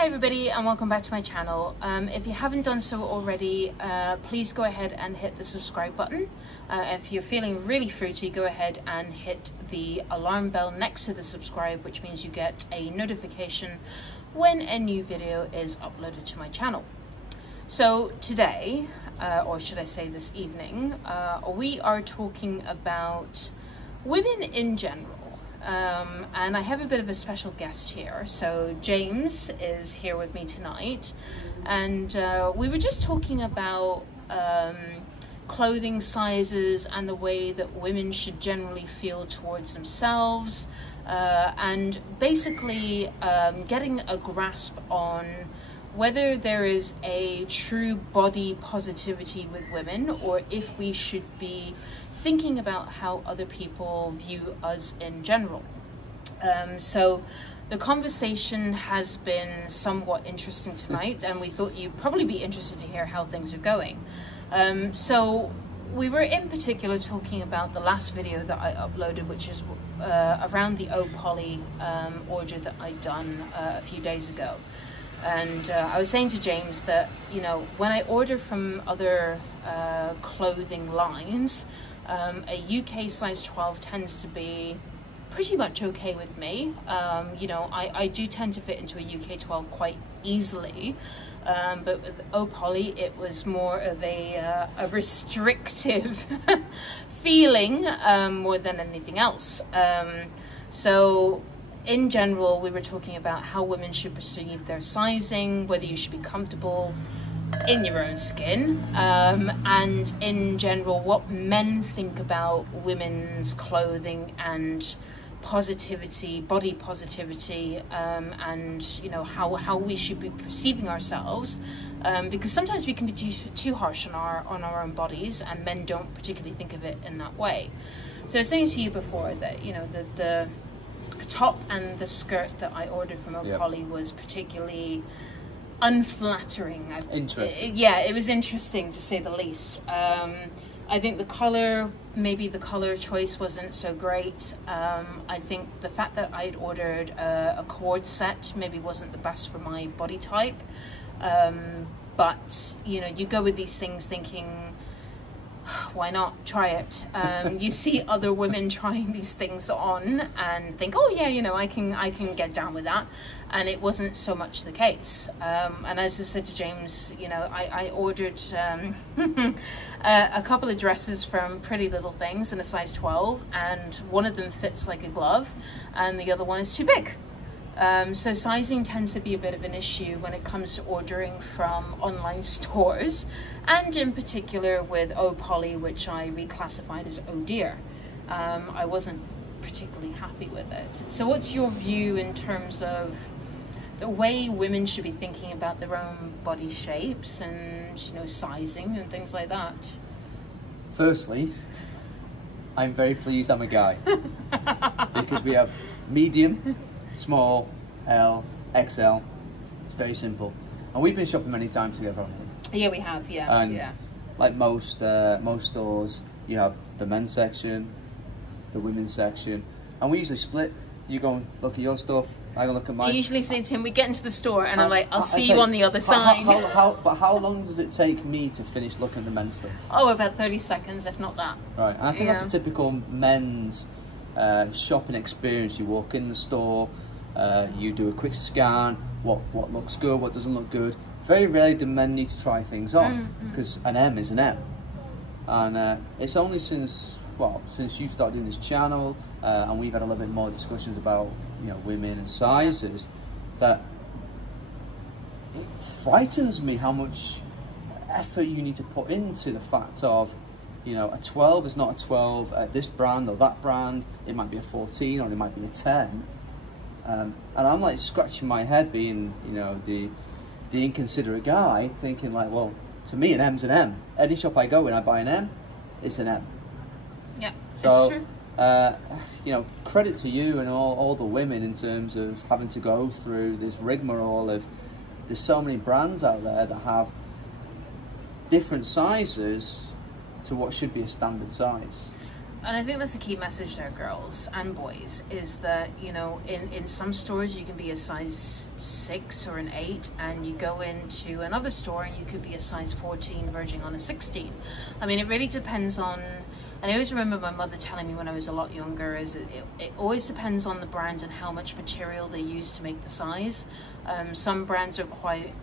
Hi everybody and welcome back to my channel. If you haven't done so already, please go ahead and hit the subscribe button. If you're feeling really fruity, go ahead and hit the alarm bell next to the subscribe, which means you get a notification when a new video is uploaded to my channel. So today, or should I say this evening, we are talking about women in general. And I have a bit of a special guest here. So James is here with me tonight, and we were just talking about clothing sizes and the way that women should generally feel towards themselves, and basically getting a grasp on whether there is a true body positivity with women, or if we should be thinking about how other people view us in general. So the conversation has been somewhat interesting tonight, and we thought you'd probably be interested to hear how things are going. So we were in particular talking about the last video that I uploaded, which is around the O-Poly order that I'd done a few days ago. And I was saying to James that, you know, when I order from other clothing lines, a UK size 12 tends to be pretty much okay with me. You know, I do tend to fit into a UK 12 quite easily, but with O-Poly it was more of a restrictive feeling more than anything else. So in general, we were talking about how women should perceive their sizing, whether you should be comfortable in your own skin, and in general what men think about women's clothing and positivity, body positivity, and you know how we should be perceiving ourselves, because sometimes we can be too harsh on our own bodies, and men don't particularly think of it in that way. So I was saying to you before that, you know, the top and the skirt that I ordered from O-Poly was particularly unflattering. Interesting. Yeah, it was interesting to say the least. I think the color, maybe the color choice wasn't so great. I think the fact that I'd ordered a cord set maybe wasn't the best for my body type. But you know, you go with these things thinking, why not try it? You see other women trying these things on and think, oh yeah, you know, I can get down with that, and it wasn't so much the case. And as I said to James, you know, I ordered a couple of dresses from Pretty Little Things in a size 12, and one of them fits like a glove and the other one is too big. So sizing tends to be a bit of an issue when it comes to ordering from online stores, and in particular with O-Poly, which I reclassified as Oh Dear. I wasn't particularly happy with it. So what's your view in terms of the way women should be thinking about their own body shapes and, you know, sizing and things like that? Firstly, I'm very pleased I'm a guy, because we have medium, small, L, XL. It's very simple, and we've been shopping many times together on here. Yeah, we have. Yeah, and yeah. Like most stores, you have the men's section, the women's section, and we usually split. You go and look at your stuff, I go look at mine. I usually say to him, we get into the store and I'm like, I'll see you on the other side. But how long does it take me to finish looking at the men's stuff? Oh, about 30 seconds, if not that. Right, and I think that's a typical men's shopping experience. You walk in the store, you do a quick scan, what looks good, what doesn't look good. Very rarely do men need to try things on, because an M is an M. And it's only since you started doing this channel, and we've had a little bit more discussions about, you know, women and sizes, that it frightens me how much effort you need to put into the fact of, you know, a 12 is not a 12 at this brand or that brand. It might be a 14 or it might be a 10. And I'm like scratching my head, being, you know, the inconsiderate guy, thinking like, well, to me an M's an M. Any shop I go in, I buy an M, it's an M. Yeah, so, it's true. You know, credit to you and all the women in terms of having to go through this rigmarole of, there's so many brands out there that have different sizes to what should be a standard size. And I think that's the key message there, girls and boys, is that, you know, in some stores you can be a size 6 or an 8, and you go into another store and you could be a size 14 verging on a 16. I mean, it really depends on, and I always remember my mother telling me when I was a lot younger, is it always depends on the brand and how much material they use to make the size. Some brands are quite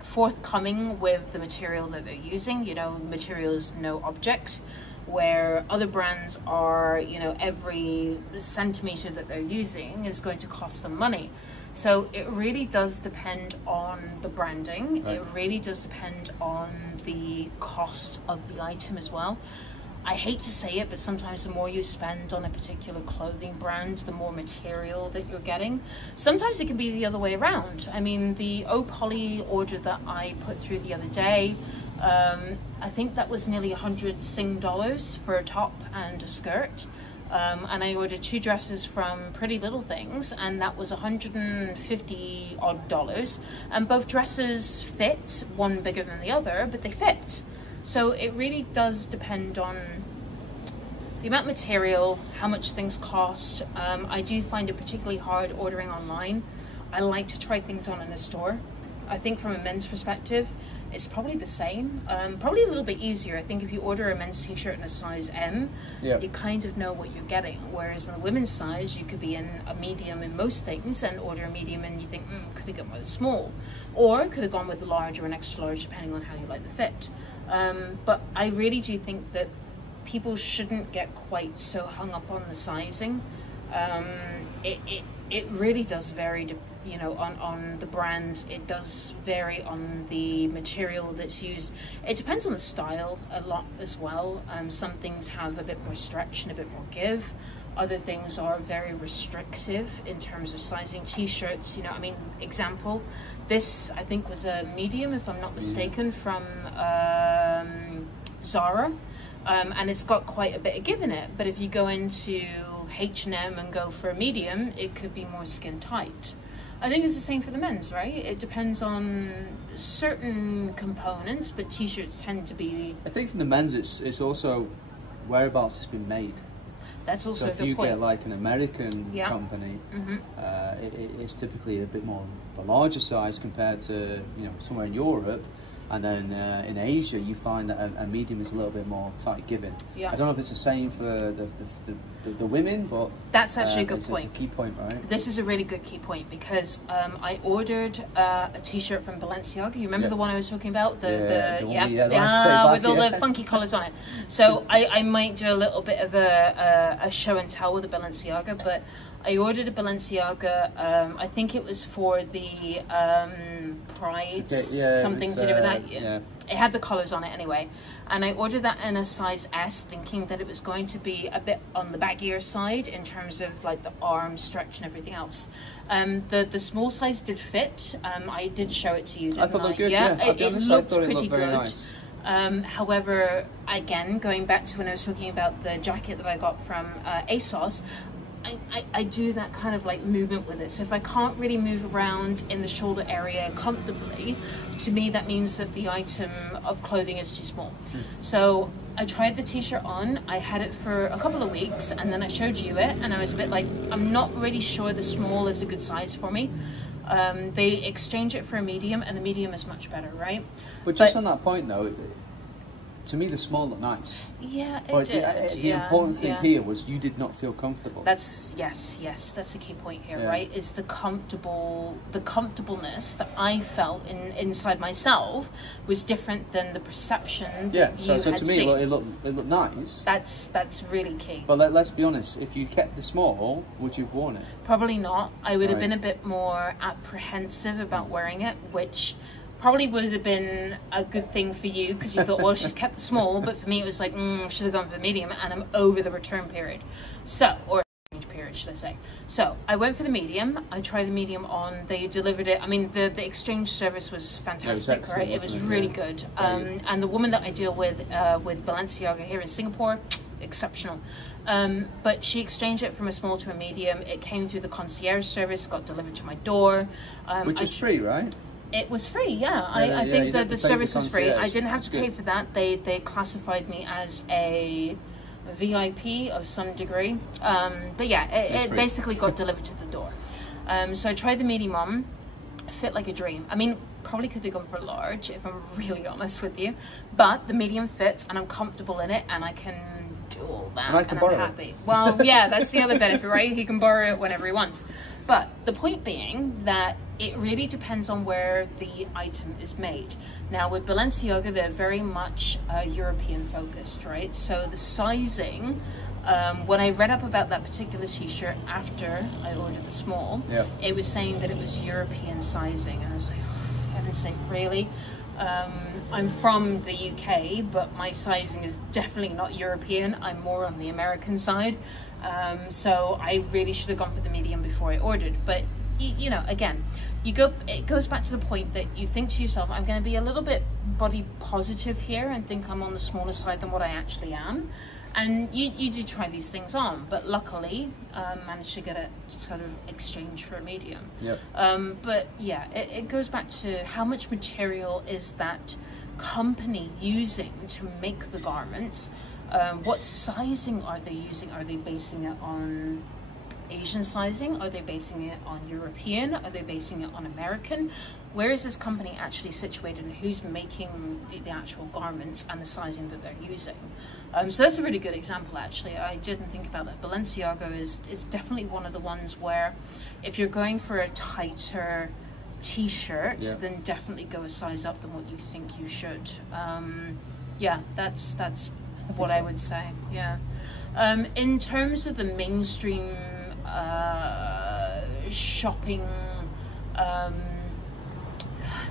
forthcoming with the material that they're using, you know, material is no object, where other brands are, you know, every centimeter that they're using is going to cost them money. So it really does depend on the branding. Right. It really does depend on the cost of the item as well. I hate to say it, but sometimes the more you spend on a particular clothing brand, the more material that you're getting. Sometimes it can be the other way around. I mean, the Opoly order that I put through the other day, I think that was nearly $100 for a top and a skirt. And I ordered 2 dresses from Pretty Little Things, and that was $150 odd. And both dresses fit, one bigger than the other, but they fit. So it really does depend on the amount of material, how much things cost. I do find it particularly hard ordering online. I like to try things on in the store. I think from a men's perspective, it's probably the same, probably a little bit easier. I think if you order a men's t-shirt in a size M, yeah, you kind of know what you're getting. Whereas in the women's size, you could be in a medium in most things and order a medium and you think, could have gone with a small, or could have gone with a large or an extra large, depending on how you like the fit. But I really do think that people shouldn't get quite so hung up on the sizing. It really does vary, you know, on the brands. It does vary on the material that's used. It depends on the style a lot as well. Some things have a bit more stretch and a bit more give. Other things are very restrictive in terms of sizing. T-shirts, you know, I mean, example, this I think was a medium, if I'm not mistaken, from Zara, and it's got quite a bit of give in it. But if you go into H&M and go for a medium, it could be more skin tight. I think it's the same for the men's, right? It depends on certain components, but t-shirts tend to be... I think for the men's, it's also whereabouts it's been made. That's also so a good point. If you get like an American company, it's typically a bit more a larger size compared to, you know, somewhere in Europe. And then in Asia, you find that a medium is a little bit more tight giving. Yeah. I don't know if it's the same for the women, but that's actually a good point. It's a key point, right? This is a really good key point, because I ordered a t-shirt from Balenciaga. You remember the one I was talking about? With all the funky colours on it. So I might do a little bit of a show and tell with the Balenciaga, but I ordered a Balenciaga, I think it was for the Pride, something to do with that. Yeah. It had the colours on it anyway. And I ordered that in a size S, thinking that it was going to be a bit on the baggier side in terms of like the arm stretch and everything else. The small size did fit. I did show it to you, didn't I? Thought it looked good, yeah. It looked pretty good. Nice. However, again, going back to when I was talking about the jacket that I got from ASOS, I do that kind of like movement with it. So if I can't really move around in the shoulder area comfortably, to me that means that the item of clothing is too small. So I tried the t-shirt on, I had it for a couple of weeks, and then I showed you it, and I was a bit like, I'm not really sure the small is a good size for me. They exchange it for a medium, and the medium is much better, right? But just on that point though, to me the small looked nice. Yeah, it did. The important thing here was you did not feel comfortable. That's yes, that's the key point here, right? Is the comfortableness that I felt inside myself was different than the perception that you had to me seen. It looked nice. That's really key. But let's be honest, if you kept the small, would you have worn it? Probably not. I would have been a bit more apprehensive about wearing it, which probably would have been a good thing for you, because you thought, well, she's kept the small, but for me it was like, should have gone for the medium, and I'm over the return period. So, or exchange period, should I say. So, I went for the medium, I tried the medium on, they delivered it, I mean, the exchange service was fantastic, right? It was really good. And the woman that I deal with Balenciaga here in Singapore, exceptional. But she exchanged it from a small to a medium, it came through the concierge service, got delivered to my door. Which is free, right? It was free, yeah. I think that the service was free. I didn't have to pay for that. They classified me as a VIP of some degree. But yeah, it basically got delivered to the door. So I tried the medium on, fit like a dream. I mean, probably could have gone for a large if I'm really honest with you, but the medium fits and I'm comfortable in it and I can do all that and I'm happy. Well, yeah, that's the other benefit, right? He can borrow it whenever he wants. But the point being that it really depends on where the item is made. Now with Balenciaga, they're very much European focused, right? So the sizing, when I read up about that particular t-shirt after I ordered the small, it was saying that it was European sizing, and I was like, oh, heaven's sake, really? I'm from the UK, but my sizing is definitely not European. I'm more on the American side. So I really should have gone for the medium before I ordered. But you know, again, it goes back to the point that you think to yourself, I'm going to be a little bit body positive here and think I'm on the smaller side than what I actually am. And you do try these things on, but luckily managed to get it sort of exchanged for a medium. But yeah, it goes back to how much material is that company using to make the garments. What sizing are they using? Are they basing it on Asian sizing? Are they basing it on European? Are they basing it on American? Where is this company actually situated and who's making the actual garments and the sizing that they're using? So that's a really good example, actually. I didn't think about that. Balenciaga is definitely one of the ones where if you're going for a tighter t-shirt, then definitely go a size up than what you think you should. Yeah, that's what I would say. Yeah. In terms of the mainstream shopping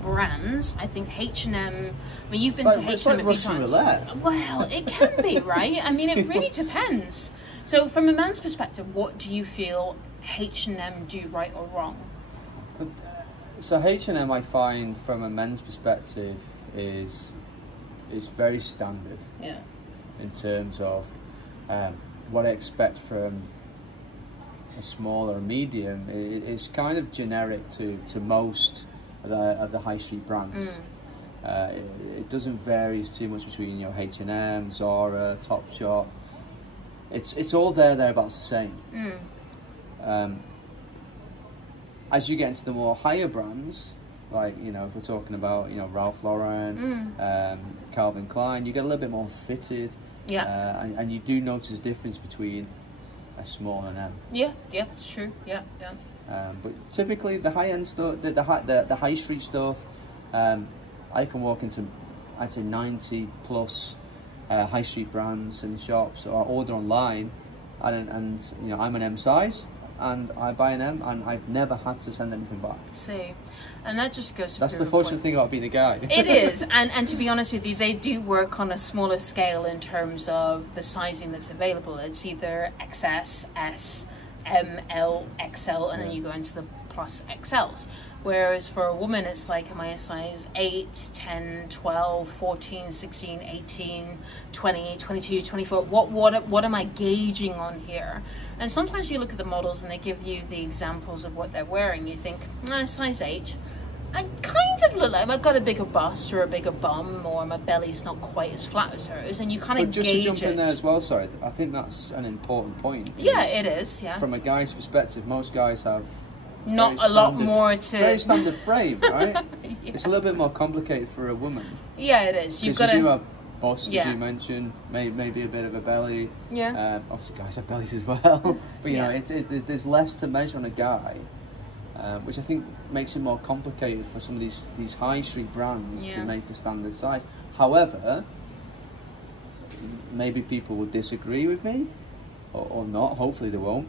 brands, I think H&M, I mean, you've been to H&M a few times. Well, it can be, right? I mean, it really depends. So from a man's perspective, what do you feel H&M do right or wrong? So H&M, I find from a men's perspective is very standard. Yeah. In terms of what I expect from a small or a medium, it's kind of generic to most of the high street brands. It doesn't vary too much between, you know, H&M, Zara, Topshop. It's all thereabouts the same. As you get into the more higher brands, like, you know, if we're talking about, you know, Ralph Lauren, Calvin Klein, you get a little bit more fitted. Yeah. And you do notice a difference between a small and M. Yeah, it's true. Yeah. But typically the high-end stuff, the high street stuff, I can walk into, I'd say 90 plus high street brands in the shops, or order online, and you know, I'm an M size, and I buy an M, and I've never had to send anything back. See, and that just goes to that's the fortunate thing about being a guy. It is, and to be honest with you, they do work on a smaller scale in terms of the sizing that's available. It's either XS, S, M, L, XL, and then you go into the plus XLs. Whereas for a woman, it's like, am I a size 8, 10, 12, 14, 16, 18, 20, 22, 24? What am I gauging on here? And sometimes you look at the models and they give you the examples of what they're wearing. You think, size 8. I kind of look like I've got a bigger bust or a bigger bum, or my belly's not quite as flat as hers, and you kind of gauge it. Just to jump in there as well, sorry, I think that's an important point. Yeah, it is, yeah. From a guy's perspective, most guys have not a lot more to... Very standard frame, right? Yeah. It's a little bit more complicated for a woman. Yeah, it is. You've got to... You do have bust, as you mentioned, maybe a bit of a belly. Yeah. Obviously, guys have bellies as well. But, you know, there's less to measure on a guy, which I think makes it more complicated for some of these high street brands to make the standard size. However, maybe people will disagree with me, or not. Hopefully they won't.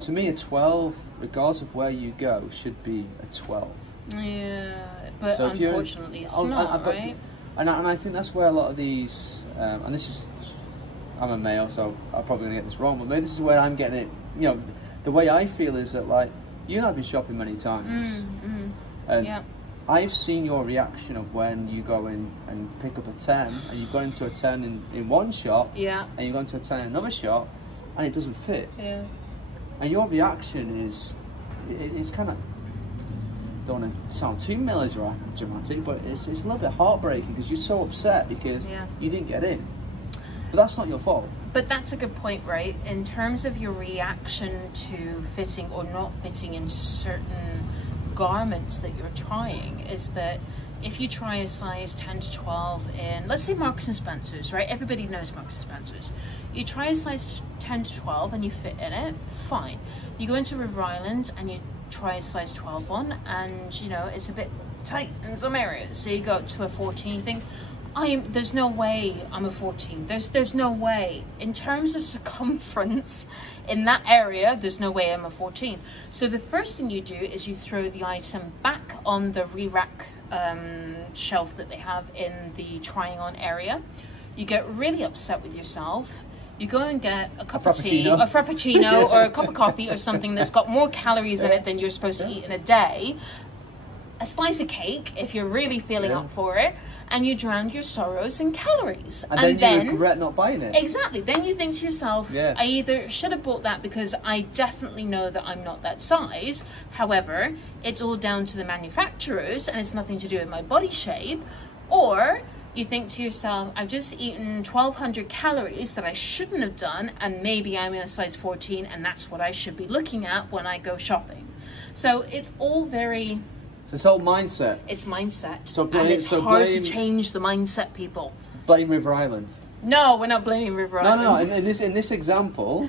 To me, a 12, regardless of where you go, should be a 12. Yeah, but so unfortunately it's not, right? And I think that's where a lot of these, and this is, I'm a male, so I'm probably going to get this wrong, but maybe this is where I'm getting it, you know, the way I feel is that, like, you and I have been shopping many times, and I've seen your reaction of when you go in and pick up a 10, and you've gone into a 10 in one shop, and you go into a 10 in another shop, and it doesn't fit. Yeah. And your reaction is, it's kind of, don't want to sound too melodramatic, but it's a little bit heartbreaking because you're so upset because you didn't get in. But that's not your fault. But that's a good point, right? In terms of your reaction to fitting or not fitting into certain garments that you're trying, is that if you try a size 10 to 12 in, let's say Marks and Spencer's, right? Everybody knows Marks and Spencer's. You try a size 10 to 12 and you fit in it, fine. You go into River Island and you try a size 12 on, and you know, it's a bit tight in some areas. So you go up to a 14, you think, there's no way I'm a 14. There's no way. In terms of circumference in that area, there's no way I'm a 14. So the first thing you do is you throw the item back on the re-rack shelf that they have in the trying on area. You get really upset with yourself. You go and get a cup of tea, a frappuccino, or a cup of coffee or something that's got more calories in it than you're supposed to eat in a day. A slice of cake, if you're really feeling up for it, and you drown your sorrows in calories. And then you regret not buying it. Exactly. Then you think to yourself, I either should have bought that because I definitely know that I'm not that size. However, it's all down to the manufacturers and it's nothing to do with my body shape. Or you think to yourself, I've just eaten 1,200 calories that I shouldn't have done, and maybe I'm in a size 14 and that's what I should be looking at when I go shopping. So it's all very... So it's all mindset. It's mindset. And it's hard to change the mindset, people. Blame River Island. No, we're not blaming River Island. No. In this example,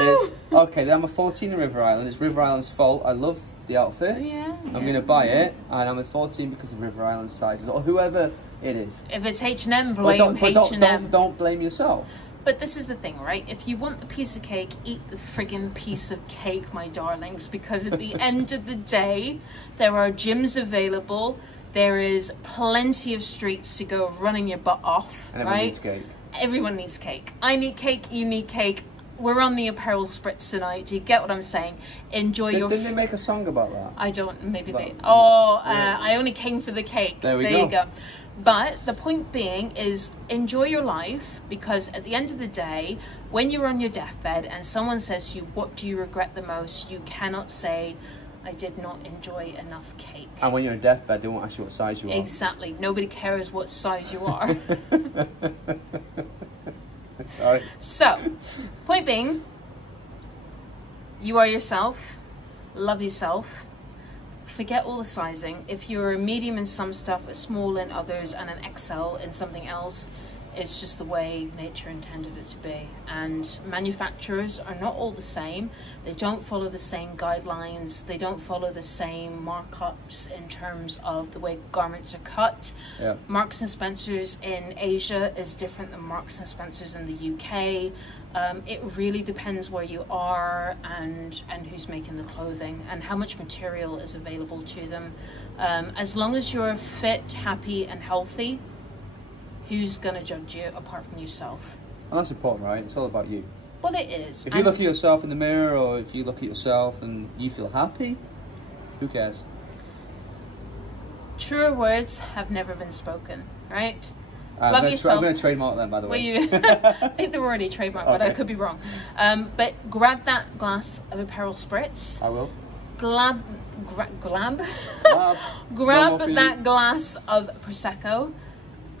it's okay. I'm a 14 in River Island. It's River Island's fault. I love the outfit. I'm going to buy it, and I'm a 14 because of River Island sizes, or whoever it is. If it's H&M, blame H&M. Don't blame yourself. But this is the thing, right? If you want a piece of cake, eat the friggin' piece of cake, my darlings, because at the end of the day, there are gyms available. There is plenty of streets to go running your butt off, and everyone needs cake. Everyone needs cake. I need cake, you need cake. We're on the apparel spritz tonight. Do you get what I'm saying? Enjoy your... Didn't they make a song about that? I don't, maybe they... Oh, I only came for the cake. There you go. But the point being is enjoy your life, because at the end of the day, when you're on your deathbed and someone says to you, what do you regret the most? You cannot say, I did not enjoy enough cake. And when you're on deathbed, they won't ask you what size you are. Exactly. Nobody cares what size you are. Sorry. So, point being, you are yourself, love yourself. Forget all the sizing. If you're a medium in some stuff, a small in others, and an XL in something else, it's just the way nature intended it to be. And manufacturers are not all the same. They don't follow the same guidelines. They don't follow the same markups in terms of the way garments are cut. Marks and Spencer's in Asia is different than Marks and Spencer's in the UK. It really depends where you are and who's making the clothing and how much material is available to them. As long as you're fit, happy and healthy, who's going to judge you apart from yourself? And that's important, right? It's all about you. Well, it is. If you look at yourself in the mirror, or if you look at yourself and you feel happy, who cares? Truer words have never been spoken, right? Love yourself. I'm going to trademark them, by the way. I think they were already trademarked, but I could be wrong. But grab that glass of apparel spritz. I will. Grab that glass of Prosecco.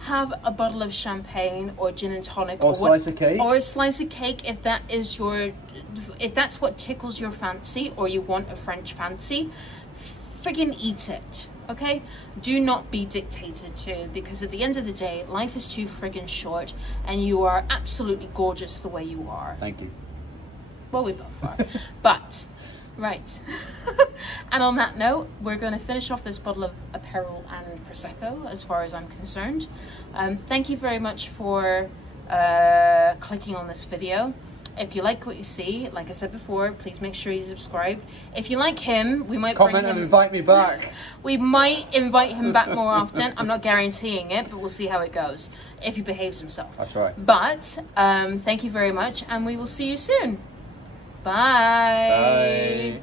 Have a bottle of champagne or gin and tonic, or a slice of cake, or a slice of cake if that is if that's what tickles your fancy, or you want a French fancy. Friggin' eat it, okay? Do not be dictated to, because at the end of the day, life is too friggin' short, and you are absolutely gorgeous the way you are. Thank you. Well, we both are, but. Right. And on that note, we're going to finish off this bottle of apparel and Prosecco as far as I'm concerned. Thank you very much for clicking on this video. If you like what you see, like I said before, please make sure you subscribe. If you like him, we might comment and invite me back. We might invite him back more often. I'm not guaranteeing it, but we'll see how it goes if he behaves himself. That's right. But thank you very much, and we will see you soon. Bye. Bye.